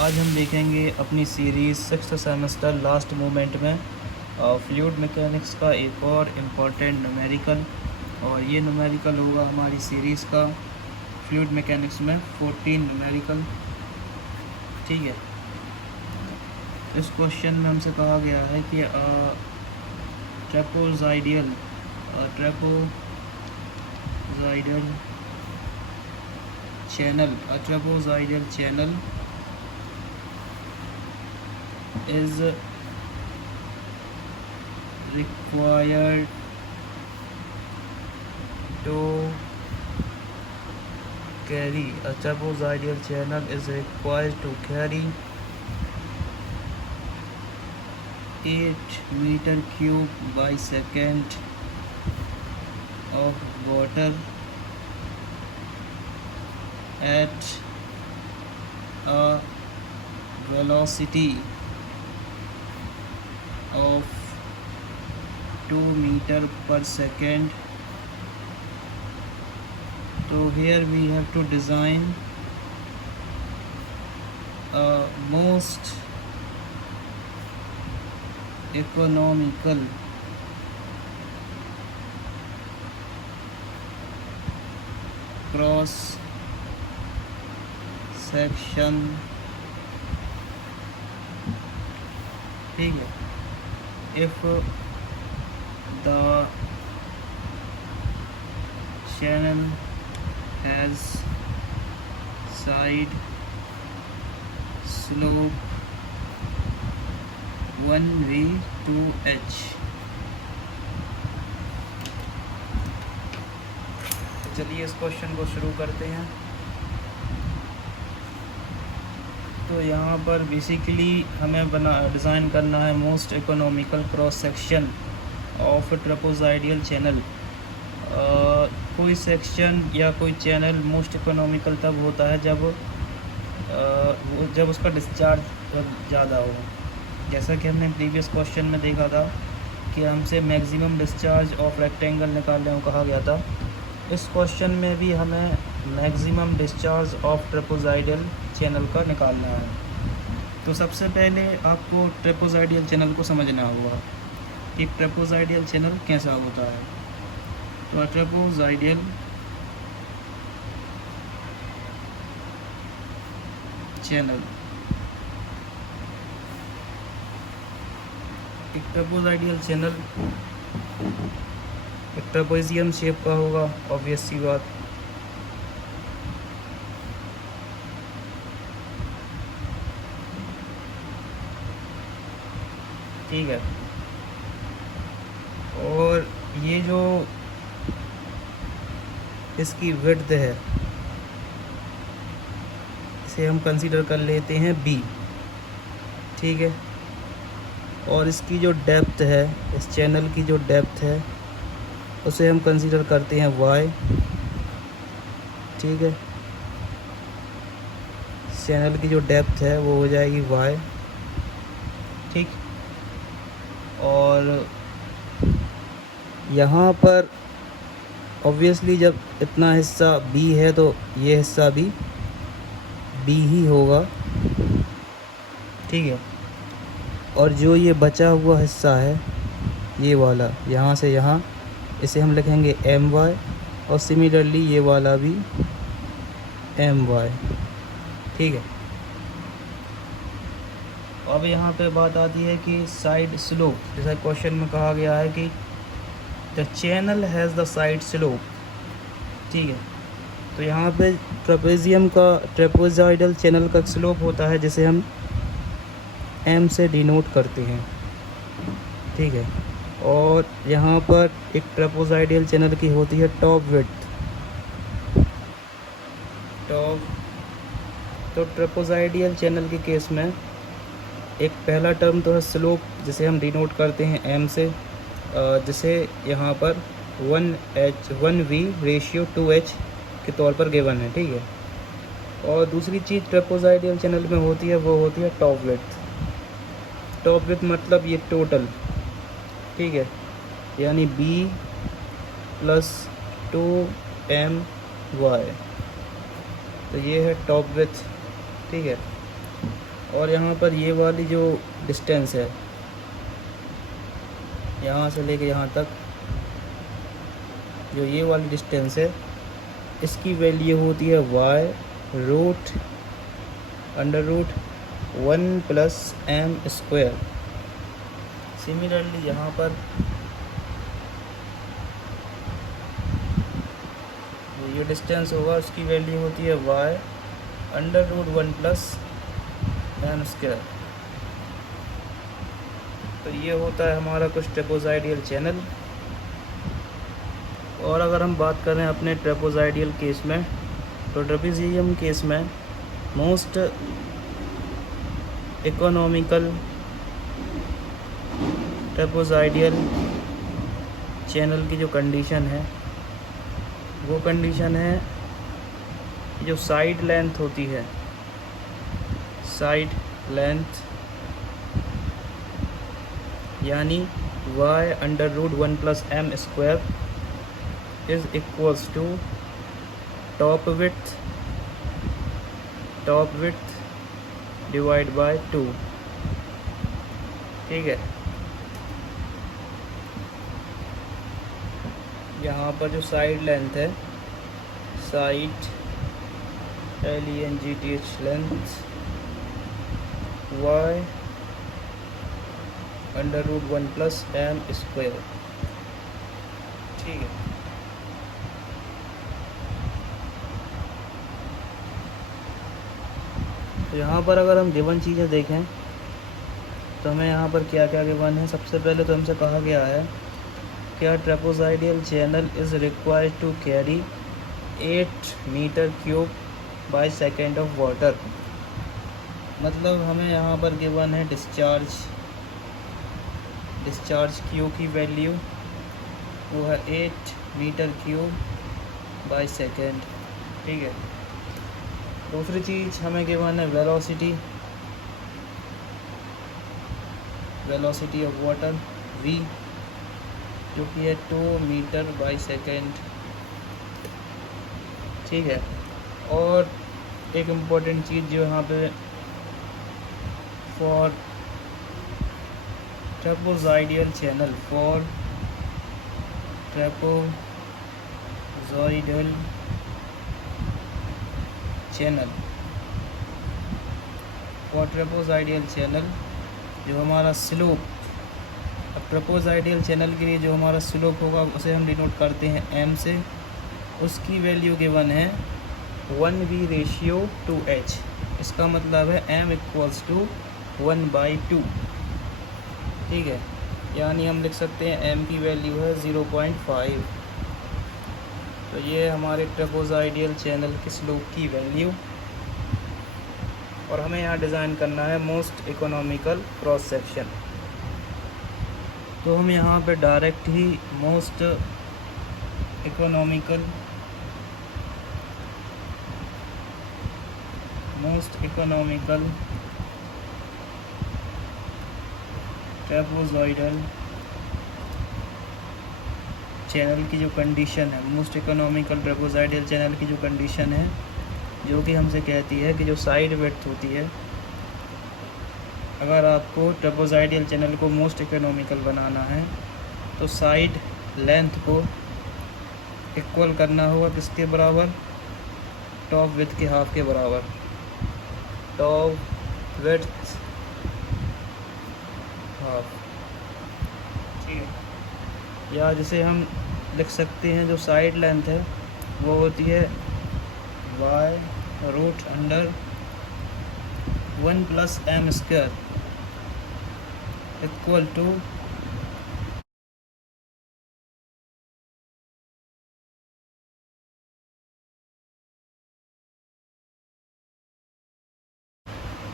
आज हम देखेंगे अपनी series sixth semester last moment में फ्लूइड मैकेनिक्स का एक और इम्पोर्टेंट न्यूमेरिकल, और ये न्यूमेरिकल होगा हमारी सीरीज़ का फ्लूइड मैकेनिक्स में 14 न्यूमेरिकल। ठीक है, इस क्वेश्चन में हमसे कहा गया है कि ट्रेपोज़ाइडल channel is required to carry a trapezoidal channel is required to carry 8 meter cube by second of water at a velocity of 2 meter per second. So here we have to design a most economical cross section। ठीक है, if the channel has side slope 1v 2h। चलिए इस question को शुरू करते हैं। तो यहाँ पर बेसिकली हमें डिज़ाइन करना है most economical cross section of trapezoidal channel. कोई सेक्शन या कोई चैनल मोस्ट इकोनॉमिकल तब होता है जब उसका डिस्चार्ज ज़्यादा हो। जैसा कि हमने प्रीवियस क्वेश्चन में देखा था कि हमसे मैक्सिमम डिस्चार्ज ऑफ रेक्टेंगल निकालने को कहा गया था। इस क्वेश्चन में भी हमें maximum discharge of trapezoidal channel का निकालना है। तो सबसे पहले आपको ट्रेपोज़ाइडल चैनल को समझना होगा कि ट्रेपोज़ाइडल चैनल कैसा होता है। तो ट्रेपोज़ाइडल चैनल एक ट्रेपेजियम शेप का होगा, ऑब्वियस सी बात। ठीक है, और ये जो इसकी विड्थ है इसे हम कंसीडर कर लेते हैं b। ठीक है, और इसकी जो डेप्थ है, इस चैनल की जो डेप्थ है उसे हम कंसीडर करते हैं y। ठीक है, चैनल की जो डेप्थ है वो हो जाएगी y। ठीक, और यहाँ पर ऑब्वियसली जब इतना हिस्सा b है तो ये हिस्सा भी b ही होगा। ठीक है, और जो ये बचा हुआ हिस्सा है ये वाला यहाँ से यहाँ, इसे हम लिखेंगे my, और सिमिलरली ये वाला भी my। ठीक है, अब यहाँ पे बात आती है कि साइड स्लोप। जैसा क्वेश्चन में कहा गया है कि the channel has the side slope. ठीक है, तो यहाँ पे ट्रेपेज़ाइडल चैनल का स्लोप होता है जिसे हम m से डिनोट करते हैं। ठीक है, और यहाँ पर एक ट्रेपेज़ाइडल चैनल की होती है टॉप विड्थ। तो ट्रेपेज़ाइडल चैनल के केस में एक पहला टर्म तो है स्लोप, जिसे हम डिनोट करते हैं m से, जिसे यहाँ पर 1v/2h के तौर पर गिवन है। ठीक है, और दूसरी चीज़ ट्रेपेज़ाइडल चैनल में होती है वो होती है टॉप विड्थ। टॉप विड्थ मतलब ये टोटल। ठीक है, यानी b + 2my, तो ये है टॉप विड्थ। ठीक है, और यहाँ पर ये वाली जो डिस्टेंस है यहाँ से लेके यहाँ तक, जो ये वाली डिस्टेंस है, इसकी वैल्यू होती है y root under root 1 plus M square. Similarly यहाँ पर ये डिस्टेंस होगा, उसकी वैल्यू होती है y under root 1 plus M square. तो ये होता है हमारा कुछ ट्रेपेज़ॉइडल चैनल। और अगर हम बात करें अपने ट्रेपेज़ॉइडल केस में, तो ट्रेपेजियम केस में मोस्ट इकोनॉमिकल ट्रेपेज़ॉइडल चैनल की जो कंडीशन है वो कंडीशन है कि जो साइड लेंथ होती है, साइड लेंथ यानी y under root 1 plus M square is equals to top width divide by 2। ठीक है, यहाँ पर जो साइड लेंथ है, side LENGTH length y under root 1 plus M square. ठीक है, तो यहाँ पर अगर हम गिवन चीज़ें देखें तो हमें यहाँ पर क्या क्या गिवन है। सबसे पहले तो हमसे कहा गया है क्या trapezoidal channel is required to carry 8 metre cube by second of water. मतलब हमें यहाँ पर गिवन है डिस्चार्ज क्यू की वैल्यू वो है 8 मीटर क्यूब बाय सेकेंड। ठीक है, दूसरी चीज़ हमें गिवन है वेलोसिटी ऑफ वाटर v, जो कि है 2 मीटर बाय सेकेंड। ठीक है, और एक इम्पॉर्टेंट चीज़ जो यहाँ पे for trapezoidal channel, trapezoidal channel जो हमारा स्लोप, अब ट्रेपेज़ॉइडल चैनल के लिए जो हमारा स्लोप होगा उसे हम डिनोट करते हैं m से। उसकी वैल्यू गिवन है 1v/2h। इसका मतलब है m इक्वल्स टू 1/2। ठीक है, यानी हम लिख सकते हैं m की वैल्यू है 0.5। तो ये हमारे ट्रेपेज़ॉइडल चैनल के स्लोप की वैल्यू। और हमें यहाँ डिज़ाइन करना है मोस्ट इकोनॉमिकल क्रॉस सेक्शन। तो हम यहाँ पे डायरेक्ट ही मोस्ट इकोनॉमिकल ट्रेपेज़ॉइडल चैनल की जो कंडीशन है, मोस्ट इकोनॉमिकल ट्रेपेज़ॉइडल चैनल की जो कंडीशन है, जो कि हमसे कहती है कि जो साइड विड्थ होती है, अगर आपको ट्रेपेज़ॉइडल चैनल को मोस्ट इकोनॉमिकल बनाना है तो साइड लेंथ को इक्वल करना होगा किसके बराबर, टॉप विड्थ के हाफ के बराबर। Top width half. ठीक है, या जिसे हम लिख सकते हैं जो साइड लेंथ है वो होती है y root under 1 plus M square equal to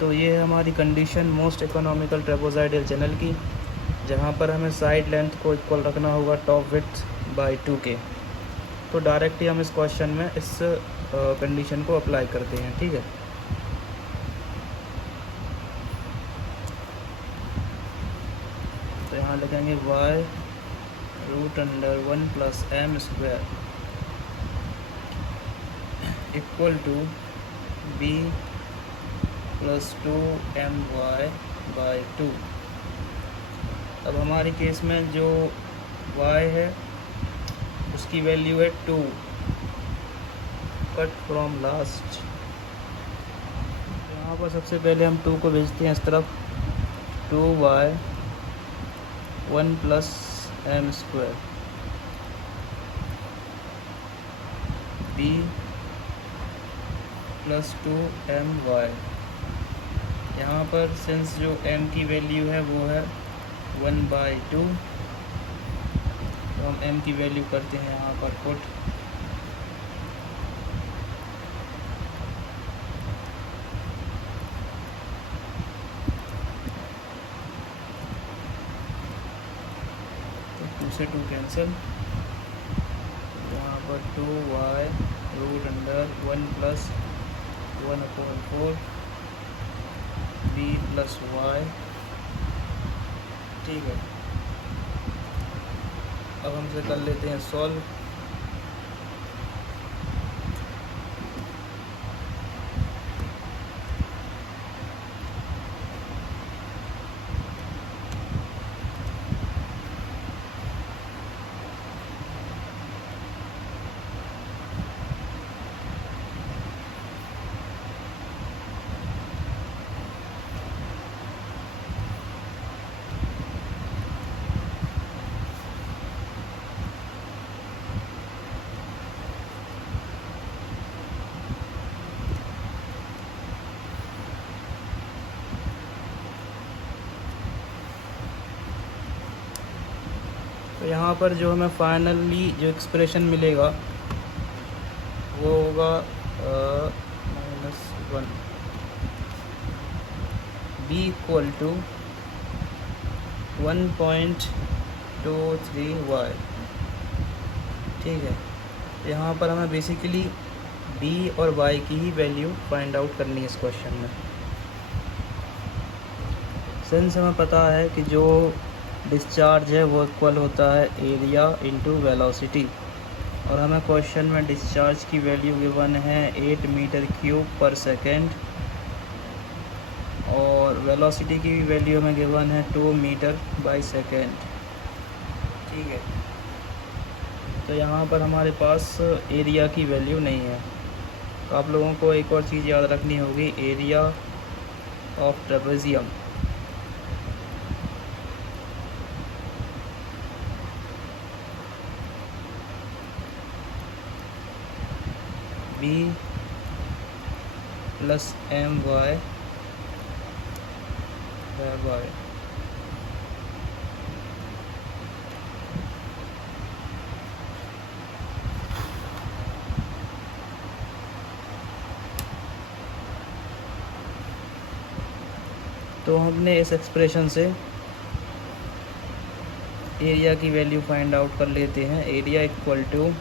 तो ये हमारी condition most economical trapezoidal channel की, जहाँ पर हमें साइड लेंथ को इक्वल रखना होगा टॉप विड्थ बाय 2 के। तो डायरेक्ट ही हम इस क्वेश्चन में इस कंडीशन को अप्लाई करते हैं। ठीक है, तो यहाँ लिखेंगे y root under 1 plus M square equal to b plus 2my/2। अब हमारे केस में जो y है उसकी वैल्यू है 2, कट फ्रॉम लास्ट। यहाँ पर सबसे पहले हम 2 को भेजते हैं इस तरफ, 2y 1 + m² b + 2my। यहाँ पर सिंस जो m की वैल्यू है वो है 1/2, तो हम m की वैल्यू करते हैं यहाँ पर पुट। तो 2 से 2 कैंसिल, यहाँ पर 2y √1 + 1/4 b + y। ठीक है, अब हम इसे कर लेते हैं सॉल्व। तो यहाँ पर जो हमें फाइनली जो एक्सप्रेशन मिलेगा वो होगा -1 b = 1.23y। ठीक है, यहाँ पर हमें बेसिकली b और y की ही वैल्यू फाइंड आउट करनी है इस क्वेश्चन में। सिंस हमें पता है कि जो डिस्चार्ज है वो इक्वल होता है एरिया इंटू वेलोसिटी, और हमें क्वेश्चन में डिस्चार्ज की वैल्यू गिवन है 8 m³/सेकेंड, और वेलोसिटी की वैल्यू हमें गिवन है 2 m/सेकेंड। ठीक है, तो यहाँ पर हमारे पास एरिया की वैल्यू नहीं है। तो आप लोगों को एक और चीज़ याद रखनी होगी, area of trapezium. b + my/y। तो हमने इस एक्सप्रेशन से एरिया की वैल्यू फाइंड आउट कर लेते हैं। Area equal to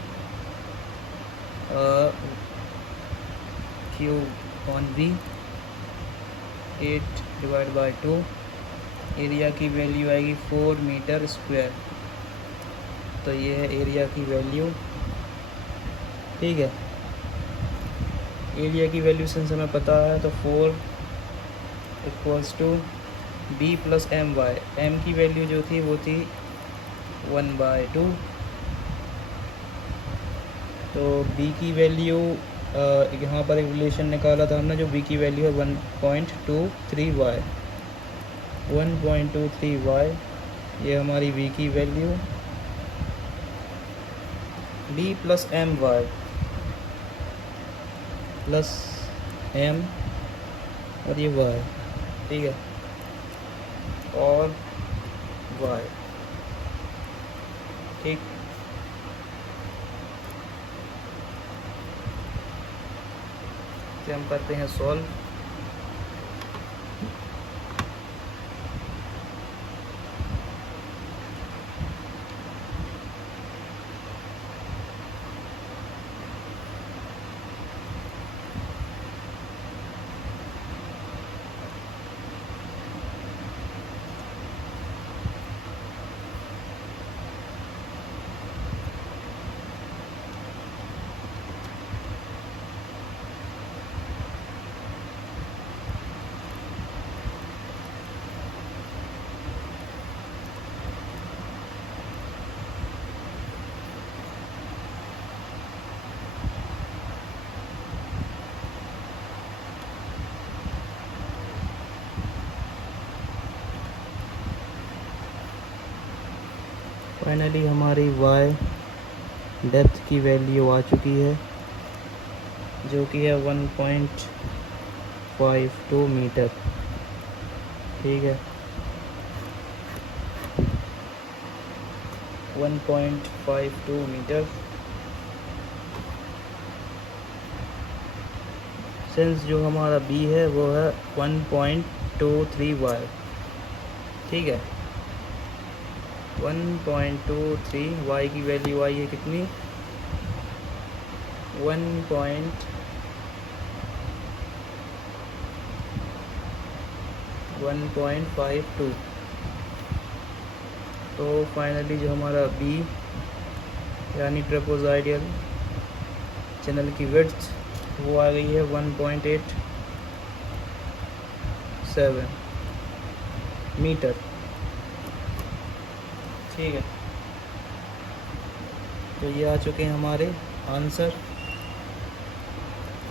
Q/V 8/2। Area की वैल्यू आएगी 4 m²। तो ये है एरिया की वैल्यू। ठीक है, एरिया की वैल्यू सिंस हमें पता है तो 4 = b + my। m की वैल्यू जो थी वो थी 1/2, तो b की वैल्यू यहाँ पर एक रिलेशन निकाला था हमने, जो b की वैल्यू है 1.23y। 1.23y ये हमारी v की वैल्यू, b + my + m और ये y। ठीक है, और y। ठीक, हम करते हैं सॉल्व। फाइनली हमारी वाई डेप्थ की वैल्यू आ चुकी है जो कि है 1.52 मीटर। ठीक है, 1.52 मीटर। सेंस जो हमारा बी है वो है 1.23 वाई। ठीक है, 1.23 वाई की वैल्यू आई है कितनी, 1.52। तो फाइनली जो हमारा बी यानी ट्रेपेज़ोइडल चैनल की विड्थ वो आ गई है 1.87 मीटर। ठीक है, तो ये आ चुके हैं हमारे आंसर।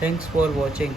Thanks for watching.